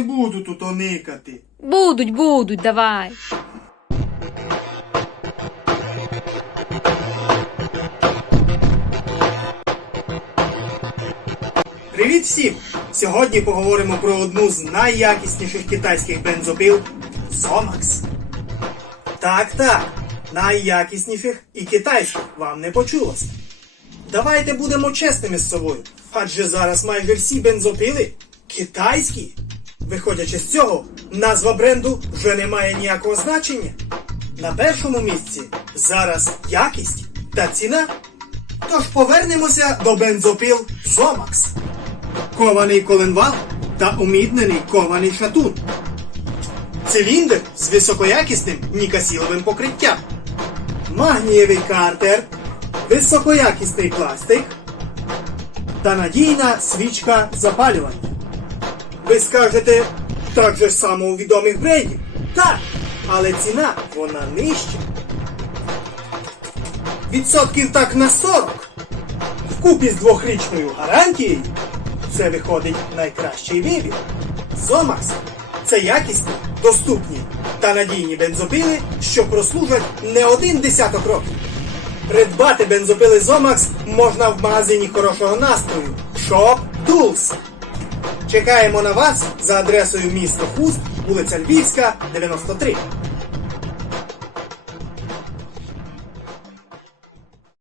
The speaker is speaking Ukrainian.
не буду тут оникати. Будуть, будуть, давай. Привіт всім! Сьогодні поговоримо про одну з найякісніших китайських бензопил Somax. Так, так, найякісніших і китайських вам не почулося. Давайте будемо чесними з собою, адже зараз майже всі бензопили китайські. Виходячи з цього, назва бренду вже не має ніякого значення. На першому місці зараз якість та ціна. Тож повернемося до бензопил Somax. Кований коленвал та уміднений кований шатун. Циліндр з високоякісним нікасіловим покриттям. Магнієвий картер, високоякісний пластик та надійна свічка запалювання. Ви скажете, так же само у відомих брендів. Так, але ціна вона нижча. Відсотків так на 40. Вкупі з двохрічною гарантією це виходить найкращий вибір. Зомакс це якісні, доступні та надійні бензопили, що прослужать не один десяток років. Придбати бензопили Зомакс можна в магазині хорошого настрою Shop Tools. Чекаємо на вас за адресою місто Хуст, вулиця Львівська, 93.